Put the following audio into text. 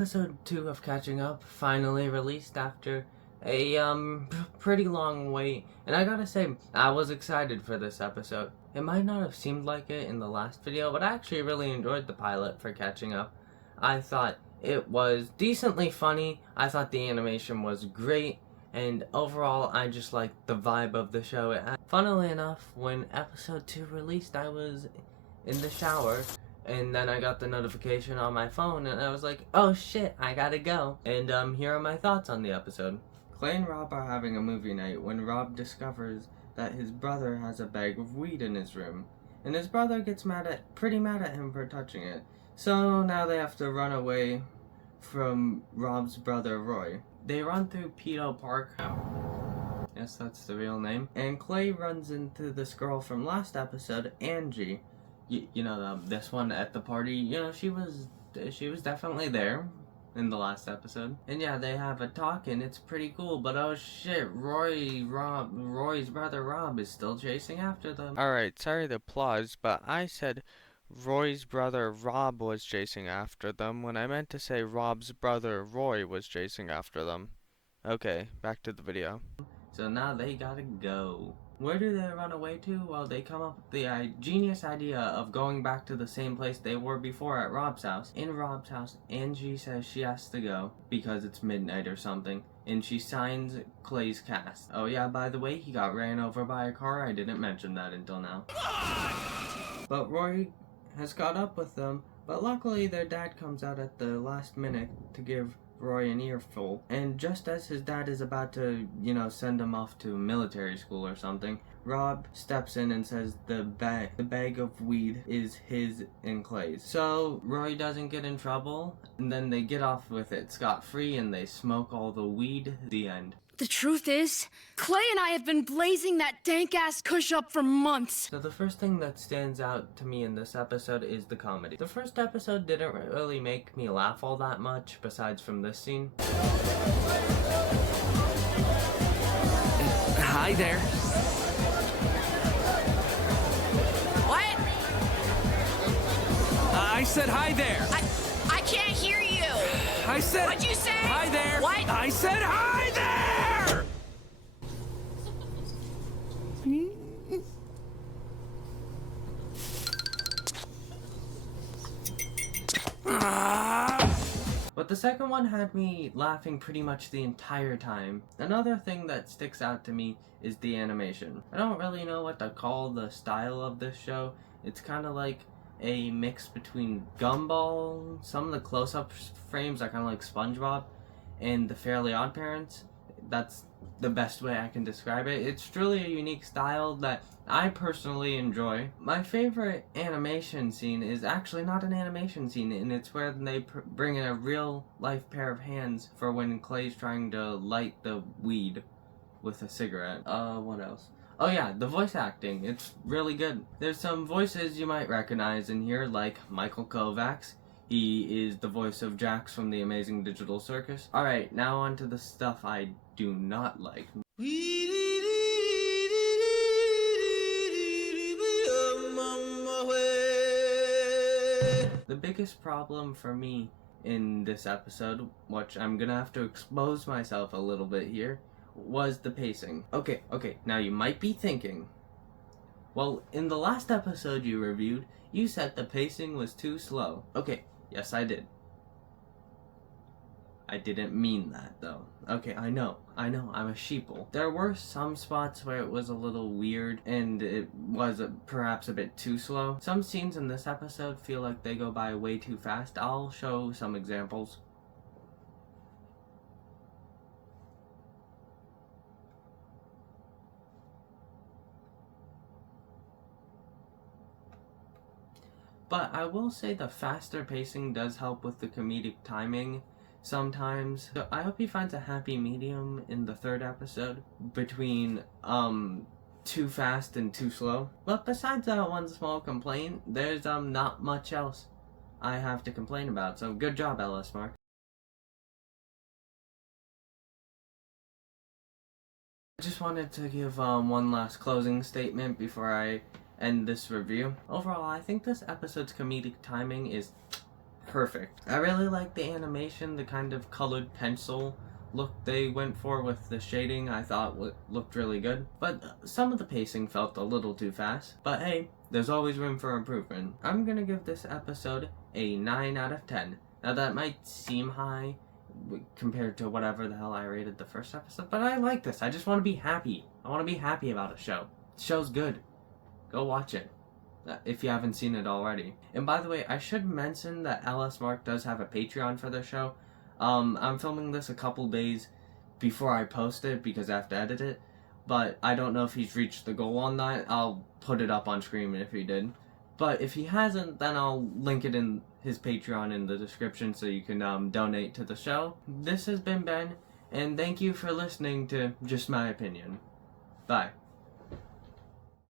Episode 2 of Catching Up finally released after a pretty long wait, and I gotta say, I was excited for this episode. It might not have seemed like it in the last video, but I actually really enjoyed the pilot for Catching Up. I thought it was decently funny, I thought the animation was great, and overall I just liked the vibe of the show. Funnily enough, when episode 2 released, I was in the shower, and then I got the notification on my phone, and I was like, oh shit, I gotta go. And here are my thoughts on the episode. Clay and Rob are having a movie night when Rob discovers that his brother has a bag of weed in his room, and his brother gets pretty mad at him for touching it. So now they have to run away from Rob's brother Roy. They run through Pedo Park. Yes, that's the real name. And Clay runs into this girl from last episode, Angie. You know, this one at the party. You know, she was definitely there in the last episode. And yeah, they have a talk and it's pretty cool. But oh shit, Roy's brother Rob is still chasing after them. Alright, sorry the applause, but I said Roy's brother Rob was chasing after them when I meant to say Rob's brother Roy was chasing after them. Okay, back to the video. So now they gotta go. Where do they run away to? Well, they come up with the genius idea of going back to the same place they were before at Rob's house. In Rob's house, Angie says she has to go because it's midnight or something, and she signs Clay's cast. Oh yeah, by the way, he got ran over by a car. I didn't mention that until now. But Roy has caught up with them, but luckily their dad comes out at the last minute to give Roy an earful, and just as his dad is about to, send him off to military school or something, Rob steps in and says the bag of weed is his and Clay's. So Roy doesn't get in trouble, and then they get off with it scot-free and they smoke all the weed. The end. The truth is, Clay and I have been blazing that dank-ass kush up for months. So the first thing that stands out to me in this episode is the comedy. The first episode didn't really make me laugh all that much, besides from this scene. Hi there. What? I said hi there. I can't hear you. I said... What'd you say? Hi there. What? I said hi there! But the second one had me laughing pretty much the entire time. Another thing that sticks out to me is the animation. I don't really know what to call the style of this show. It's kind of like a mix between Gumball, some of the close-up frames are kind of like SpongeBob, and the Fairly Odd Parents. That's the best way I can describe it. It's truly a unique style that I personally enjoy. My favorite animation scene is actually not an animation scene, and it's where they bring in a real life pair of hands for when Clay's trying to light the weed with a cigarette. What else? Oh yeah, the voice acting. It's really good. There's some voices you might recognize in here, like Michael Kovacs. He is the voice of Jax from The Amazing Digital Circus. Alright, now on to the stuff I do not like. The biggest problem for me in this episode, which I'm gonna have to expose myself a little bit here, was the pacing. Okay, now you might be thinking, well, in the last episode you reviewed, you said the pacing was too slow. Okay, yes I did. I didn't mean that though. Okay, I know, I'm a sheeple. There were some spots where it was a little weird and it was perhaps a bit too slow. Some scenes in this episode feel like they go by way too fast. I'll show some examples. But I will say the faster pacing does help with the comedic timing sometimes. So I hope he finds a happy medium in the third episode between too fast and too slow. But besides that one small complaint, there's not much else I have to complain about. So good job, LS Mark. I just wanted to give one last closing statement before I end this review. Overall, I think this episode's comedic timing is perfect. I really like the animation, the kind of colored pencil look they went for with the shading. I thought looked really good, but some of the pacing felt a little too fast. But hey, there's always room for improvement. I'm gonna give this episode a 9 out of 10. Now that might seem high compared to whatever the hell I rated the first episode, but I like this. I just want to be happy. I want to be happy about a show. The show's good. Go watch it if you haven't seen it already. And by the way, I should mention that LS Mark does have a Patreon for the show. I'm filming this a couple days before I post it because I have to edit it, but I don't know if he's reached the goal on that. I'll put it up on screen if he did. But if he hasn't, then I'll link it in his Patreon in the description so you can donate to the show. This has been Ben, and thank you for listening to Just My Opinion. Bye.